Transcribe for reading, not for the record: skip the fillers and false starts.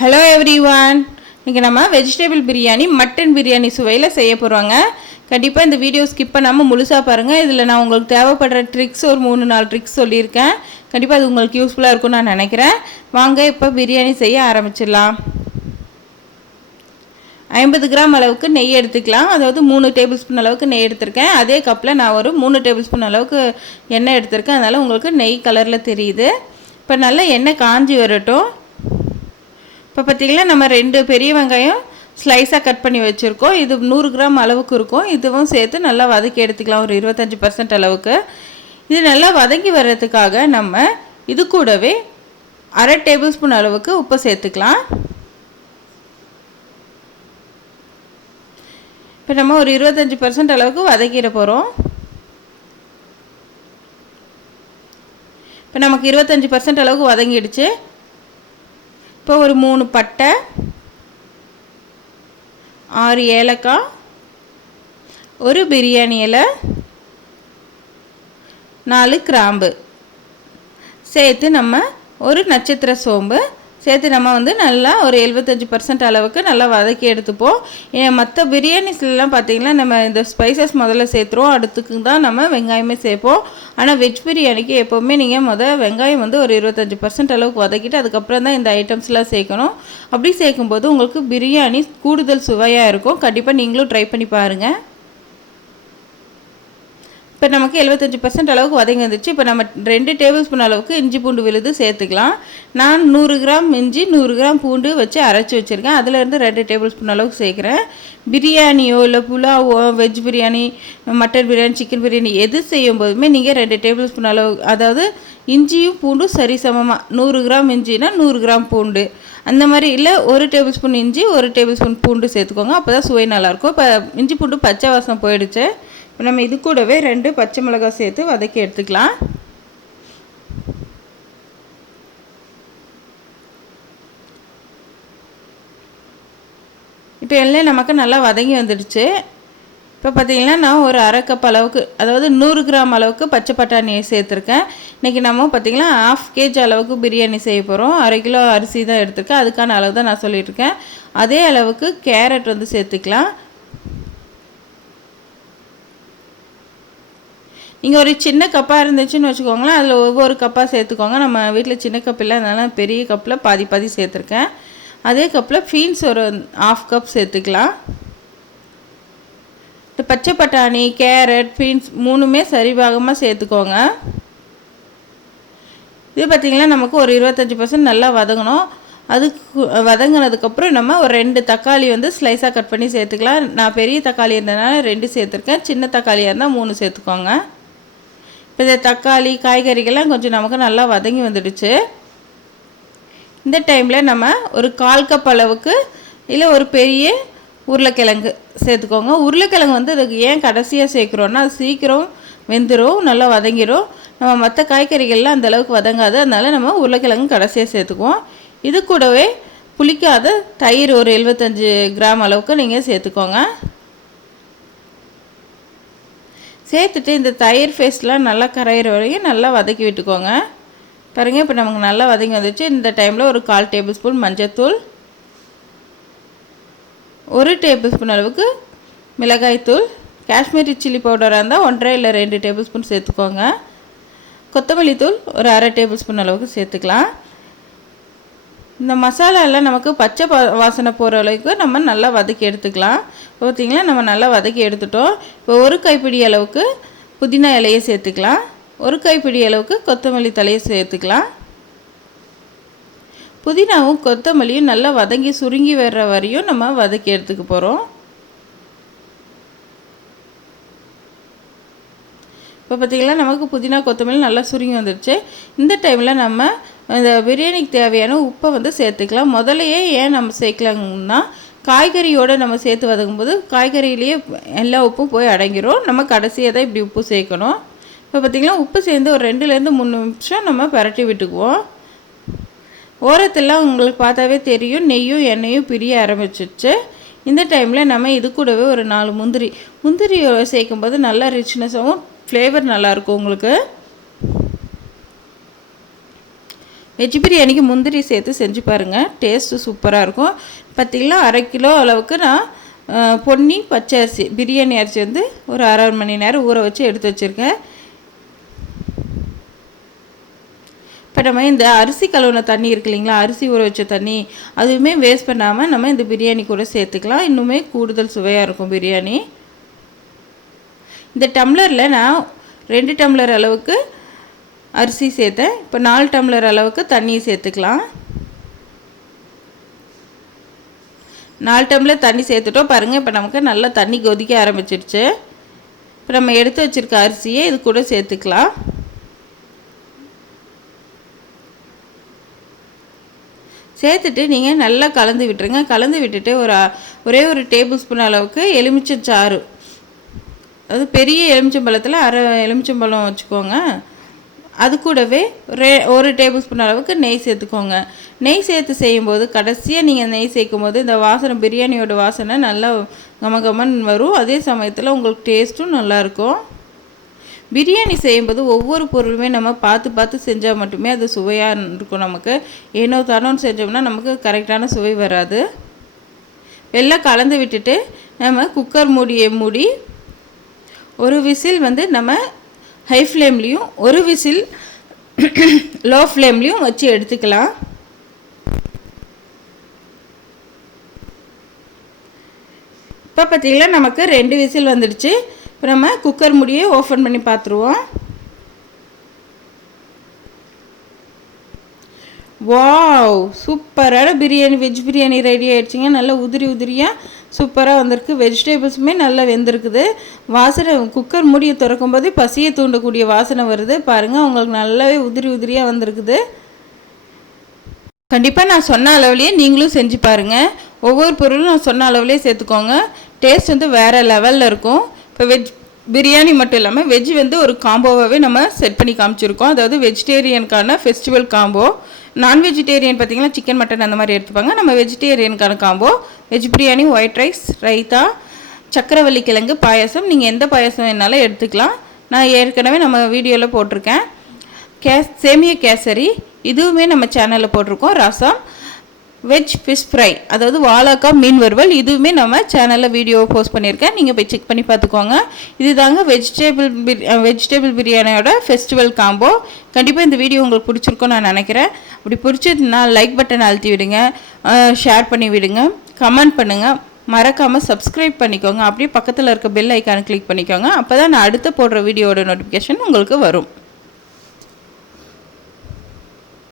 Hello everyone, இன்றைக்கி நம்ம vegetable biryani mutton biryani சுவையில் செய்ய போகிறோங்க. கண்டிப்பாக இந்த வீடியோ ஸ்கிப் பண்ணாமல் முழுசாக பாருங்கள். இதில் நான் உங்களுக்கு தேவைப்படுற ட்ரிக்ஸ் ஒரு 3-4 ட்ரிக்ஸ் சொல்லியிருக்கேன். கண்டிப்பாக அது உங்களுக்கு யூஸ்ஃபுல்லாக இருக்கும்னு நான் நினைக்கிறேன். வாங்க இப்போ பிரியாணி செய்ய ஆரம்பிச்சிடலாம். 50 கிராம் அளவுக்கு நெய் எடுத்துக்கலாம். அதாவது 3 டேபிள் ஸ்பூன் அளவுக்கு நெய் எடுத்திருக்கேன். அதே கப்பில் நான் ஒரு 3 டேபிள் ஸ்பூன் அளவுக்கு எண்ணெய் எடுத்திருக்கேன். அதனால் உங்களுக்கு நெய் கலரில் தெரியுது. இப்போ நல்லா எண்ணெய் காஞ்சி வரட்டும். இப்போ பார்த்திங்கன்னா நம்ம 2 பெரிய வெங்காயம் ஸ்லைஸாக கட் பண்ணி வச்சுருக்கோம். இது 100 கிராம் அளவுக்கு இருக்கும். இதுவும் சேர்த்து நல்லா வதக்கி எடுத்துக்கலாம், ஒரு 25% அளவுக்கு. இது நல்லா வதங்கி வர்றதுக்காக நம்ம இது கூடவே 1/2 டேபிள் ஸ்பூன் அளவுக்கு உப்பு சேர்த்துக்கலாம். இப்போ நம்ம ஒரு 25% அளவுக்கு வதக்கிட போகிறோம். இப்போ நமக்கு 25% அளவுக்கு வதங்கிடுச்சு. இப்போ ஒரு 3 பட்டை, 6 ஏலக்காய், ஒரு பிரியாணி இலை, 4 கிராம்பு சேர்த்து நம்ம ஒரு நட்சத்திர சோம்பு சேர்த்து நம்ம நல்லா ஒரு 75% அளவுக்கு நல்லா வதக்கி எடுத்துப்போம். மற்ற பிரியாணிஸ்லாம் பார்த்திங்கன்னா நம்ம இந்த ஸ்பைசஸ் முதல்ல சேர்த்துருவோம், அடுத்துக்கு தான் நம்ம வெங்காயமே சேர்ப்போம். ஆனால் வெஜ் பிரியாணிக்கு எப்போவுமே நீங்கள் வெங்காயம் ஒரு 25% அளவுக்கு வதக்கிட்டு அதுக்கப்புறம் தான் இந்த ஐட்டம்ஸ்லாம் சேர்க்கணும். அப்படி சேர்க்கும்போது உங்களுக்கு பிரியாணி கூடுதல் சுவையாக இருக்கும். கண்டிப்பாக நீங்களும் ட்ரை பண்ணி பாருங்கள். இப்போ நமக்கு 75% அளவுக்கு வதங்கி வந்துச்சு. இப்போ நம்ம 2 டேபிள் ஸ்பூன் அளவுக்கு இஞ்சி பூண்டு விழுது சேர்த்துக்கலாம். நான் 100 கிராம் இஞ்சி 100 கிராம் பூண்டு வச்சு அரைச்சி வச்சுருக்கேன். அதிலேருந்து 2 டேபிள் ஸ்பூன் அளவுக்கு சேர்க்குறேன். பிரியாணியோ இல்லை புலாவோ, veg biryani, mutton biryani, chicken biryani எது செய்யும் போதுமே நீங்கள் 2 டேபிள் ஸ்பூன் அளவு, அதாவது இஞ்சியும் பூண்டும் சரிசமமாக 100 கிராம் இஞ்சினா 100 கிராம் பூண்டு அந்த மாதிரி, இல்லை 1 டேபிள் ஸ்பூன் இஞ்சி 1 டேபிள் ஸ்பூன் பூண்டு சேர்த்துக்கோங்க. அப்போ தான் சுவை நல்லாயிருக்கும். இப்போ இஞ்சி பூண்டு பச்சை வாசம் போயிடுச்சு. இப்போ நம்ம இது கூடவே 2 பச்சை மிளகாய் சேர்த்து வதக்கி எடுத்துக்கலாம். இப்போ எல்லாம் நமக்கு நல்லா வதங்கி வந்துடுச்சு. இப்போ பார்த்திங்கன்னா நான் ஒரு 1/2 கப் அளவுக்கு, அதாவது 100 கிராம் அளவுக்கு பச்சை பட்டாணியை சேர்த்துருக்கேன். இன்றைக்கி நம்ம பார்த்திங்கன்னா 1/2 kg அளவுக்கு பிரியாணி செய்ய போகிறோம். 1/2 கிலோ அரிசி தான் எடுத்துருக்கேன். அதுக்கான அளவு தான் நான் சொல்லிகிட்ருக்கேன். அதே அளவுக்கு கேரட் சேர்த்துக்கலாம். நீங்கள் ஒரு சின்ன கப்பாக இருந்துச்சுன்னு வச்சுக்கோங்களேன், அதில் ஒவ்வொரு கப்பாக சேர்த்துக்கோங்க. நம்ம வீட்டில் சின்ன கப் இல்லை, அதனால் பெரிய கப்பில் பாதி சேர்த்துருக்கேன். அதே கப்பில் பீன்ஸ் ஒரு 1/2 கப் சேர்த்துக்கலாம். இந்த பச்சை பட்டாணி, கேரட், பீன்ஸ் 3மே சரிபாகமாக சேர்த்துக்கோங்க. இது பார்த்திங்கன்னா நமக்கு ஒரு 25% நல்லா வதங்கணும். அதுக்கு வதங்கினதுக்கப்புறம் நம்ம ஒரு 2 தக்காளி ஸ்லைஸாக கட் பண்ணி சேர்த்துக்கலாம். நான் பெரிய தக்காளி இருந்ததுனால 2 சேர்த்துருக்கேன். சின்ன தக்காளியாக இருந்தால் 3 சேர்த்துக்கோங்க. இப்போ இந்த தக்காளி காய்கறிகள்லாம் கொஞ்சம் நமக்கு நல்லா வதங்கி வந்துடுச்சு. இந்த டைமில் நம்ம ஒரு 1/4 கப் அளவுக்கு, இல்லை ஒரு பெரிய உருளைக்கிழங்கு சேர்த்துக்கோங்க. உருளைக்கிழங்கு அதுக்கு ஏன் கடைசியாக சேர்க்குறோன்னா அது சீக்கிரம் வெந்துடும், நல்லா வதங்கிடும். நம்ம மற்ற காய்கறிகள்லாம் அந்தளவுக்கு வதங்காது, அதனால் நம்ம உருளைக்கிழங்கு கடைசியாக சேர்த்துக்குவோம். இது கூடவே புளிக்காத தயிர் ஒரு 75 கிராம் அளவுக்கு நீங்கள் சேர்த்துக்கோங்க. சேர்த்துட்டு இந்த தயிர் பேஸ்ட்லாம் நல்லா கரையிற வரைக்கும் நல்லா வதக்கி விட்டுக்கோங்க. பாருங்கள், இப்போ நமக்கு நல்லா வதங்கி வந்துச்சு. இந்த டைமில் ஒரு 1/4 டேபிள் ஸ்பூன் மஞ்சள்தூள், 1 டேபிள் ஸ்பூன் அளவுக்கு மிளகாய்த்தூள், காஷ்மீரி சில்லி பவுடராக இருந்தால் 1.5 இல்லை 2 டேபிள் ஸ்பூன் சேர்த்துக்கோங்க. கொத்தமல்லி தூள் ஒரு 1/2 டேபிள் ஸ்பூன் அளவுக்கு சேர்த்துக்கலாம். இந்த மசாலாலாம் நமக்கு பச்சை வாசனை போகிற அளவுக்கு நம்ம நல்லா வதக்கி எடுத்துக்கலாம். பார்த்திங்களா, நம்ம நல்லா வதக்கி எடுத்துட்டோம். இப்போ ஒரு கைப்பிடி அளவுக்கு புதினா இலையை சேர்த்துக்கலாம். ஒரு கைப்பிடி அளவுக்கு கொத்தமல்லி தலையை சேர்த்துக்கலாம். புதினாவும் கொத்தமல்லியும் நல்லா வதங்கி சுருங்கி வர்ற வரையும் நம்ம வதக்கி எடுத்துக்க போகிறோம். இப்போ பார்த்திங்கன்னா நமக்கு புதினா கொத்தமல்லி நல்லா சுருங்கி வந்துடுச்சு. இந்த டைமில் நம்ம இந்த பிரியாணிக்கு தேவையான உப்பை சேர்த்துக்கலாம். முதலையே ஏன் நம்ம சேர்க்கலாங்கன்னா, காய்கறியோடு நம்ம சேர்த்து வதக்கும்போது காய்கறியிலேயே எல்லா உப்பும் போய் அடங்கிடும். நம்ம கடைசியாக தான் இப்படி உப்பு சேர்க்கணும். இப்போ பார்த்திங்கன்னா உப்பு சேர்ந்து ஒரு 2லேருந்து 3 நிமிஷம் நம்ம பரட்டி விட்டுக்குவோம். ஓரத்தெல்லாம் உங்களுக்கு பார்த்தாவே தெரியும், நெய்யும் எண்ணெயும் பிரிய ஆரம்பிச்சிடுச்சு. இந்த டைமில் நம்ம இது கூடவே ஒரு 4 முந்திரி சேர்க்கும்போது நல்லா ரிச்னஸாகவும் ஃப்ளேவர் நல்லாயிருக்கும் உங்களுக்கு. வெஜ் பிரியாணிக்கு முந்திரி சேர்த்து செஞ்சு பாருங்கள், டேஸ்ட்டு சூப்பராக இருக்கும். பார்த்திங்கன்னா 1/2 கிலோ அளவுக்கு நான் பொன்னி பச்சை அரிசி பிரியாணி அரிசி வந்து ஒரு 1/2 மணி நேரம் ஊற வச்சு எடுத்து வச்சுருக்கேன். இப்போ நம்ம இந்த அரிசி கழுவுன தண்ணி இருக்கு இல்லைங்களா, அரிசி ஊற வச்ச தண்ணி, அதுவுமே வேஸ்ட் பண்ணாமல் நம்ம இந்த பிரியாணி கூட சேர்த்துக்கலாம். இன்னுமே கூடுதல் சுவையாக இருக்கும் பிரியாணி. இந்த டம்ளரில் நான் 2 டம்ளர் அளவுக்கு அரிசி சேர்த்தேன். இப்போ 4 டம்ளர் அளவுக்கு தண்ணி சேர்த்துக்கலாம். 4 டம்ளர் தண்ணி சேர்த்துட்டோம் பாருங்கள். இப்போ நமக்கு நல்லா தண்ணி கொதிக்க ஆரம்பிச்சிடுச்சு. இப்போ நம்ம எடுத்து வச்சுருக்க அரிசியை இது கூட சேர்த்துக்கலாம். சேர்த்துட்டு நீங்கள் நல்லா கலந்து விட்டுருங்க. கலந்து விட்டுட்டு ஒரே ஒரு டேபிள் ஸ்பூன் அளவுக்கு எலுமிச்சஞ்சாறு, அது பெரிய எலுமிச்சம்பழத்தில் 1/2 எலுமிச்சம்பழம் வச்சுக்கோங்க. அது கூடவே 1 டேபிள் ஸ்பூன் அளவுக்கு நெய் சேர்த்துக்கோங்க. நெய் சேர்த்து செய்யும்போது கடைசியாக நீங்கள் நெய் சேர்க்கும் போது இந்த வாசனை, பிரியாணியோட வாசனை நல்லா கமகமன்னு வரும். அதே சமயத்தில் உங்களுக்கு டேஸ்ட்டும் நல்லாயிருக்கும். பிரியாணி செய்யும்போது ஒவ்வொரு பொருளுமே நம்ம பார்த்து பார்த்து செஞ்சால் மட்டுமே அது சுவையாக இருக்கும். நமக்கு ஏனோ தானோன்னு செஞ்சோம்னா நமக்கு கரெக்டான சுவை வராது. எல்லாம் கலந்து விட்டுட்டு நம்ம குக்கர் மூடியை மூடி ஒரு விசில் வந்து நம்ம ஹை ஃப்ளேம்லேயும் ஒரு விசில் லோ ஃப்ளேம்லேயும் வச்சு எடுத்துக்கலாம். இப்போ பார்த்திங்கன்னா நமக்கு 2 விசில் வந்துடுச்சு. இப்போ நம்ம குக்கர் மூடியை ஓப்பன் பண்ணி பார்த்துருவோம். வாவ், சூப்பரான பிரியாணி, வெஜ் பிரியாணி ரெடி ஆகிடுச்சிங்க. நல்லா உதிரி உதிரியாக சூப்பராக வந்திருக்கு. வெஜிடபிள்ஸுமே நல்லா வெந்திருக்குது. வாசனை குக்கர் மூடியை திறக்கும் போதே பசியை தூண்டக்கூடிய வாசனை வருது பாருங்கள். உங்களுக்கு நல்லாவே உதிரி உதிரியாக வந்திருக்குது. கண்டிப்பாக நான் சொன்ன அளவுலேயே நீங்களும் செஞ்சு பாருங்கள். ஒவ்வொரு பொருளும் நான் சொன்ன அளவுலேயே சேர்த்துக்கோங்க. டேஸ்ட் வந்து வேறு லெவலில் இருக்கும். இப்போ வெஜ் பிரியாணி மட்டும் இல்லாமல் வெஜ் வந்து ஒரு காம்போவாகவே நம்ம செட் பண்ணி காமிச்சிருக்கோம். அதாவது வெஜிடேரியனுக்கான ஃபெஸ்டிவல் காம்போ. நான் வெஜிடேரியன் பார்த்திங்கன்னா சிக்கன், மட்டன் அந்த மாதிரி எடுத்துப்பாங்க. நம்ம வெஜிடேரியனுக்கான combo veg biryani, white rice, raita, சக்கரவள்ளி கிழங்கு பாயசம். நீங்கள் எந்த பாயசம் வேணாலும் எடுத்துக்கலாம். நான் ஏற்கனவே நம்ம வீடியோவில் போட்டிருக்கேன். சேமியா கேசரி, இதுவுமே நம்ம சேனலில் போட்டிருக்கோம். ரசம், வெஜ் ஃபிஷ் ஃப்ரை, அதாவது வாழைக்காய் மீன் வறுவல், இதுவுமே நம்ம சேனலில் வீடியோ போஸ்ட் பண்ணியிருக்கேன். நீங்கள் போய் செக் பண்ணி பார்த்துக்கோங்க. இது தாங்க வெஜிடபிள் பிரியாணியோட ஃபெஸ்டிவல் காம்போ. கண்டிப்பாக இந்த வீடியோ உங்களுக்கு பிடிச்சிருக்கோன்னு நான் நினைக்கிறேன். அப்படி பிடிச்சதுன்னா லைக் பட்டன் அழுத்தி விடுங்க, ஷேர் பண்ணி விடுங்க, கமெண்ட் பண்ணுங்கள், மறக்காமல் சப்ஸ்கிரைப் பண்ணிக்கோங்க. அப்படியே பக்கத்தில் இருக்க பெல் ஐக்கானை கிளிக் பண்ணிக்கோங்க. அப்போ தான் நான் அடுத்த போடுற வீடியோட நோட்டிஃபிகேஷன் உங்களுக்கு வரும்.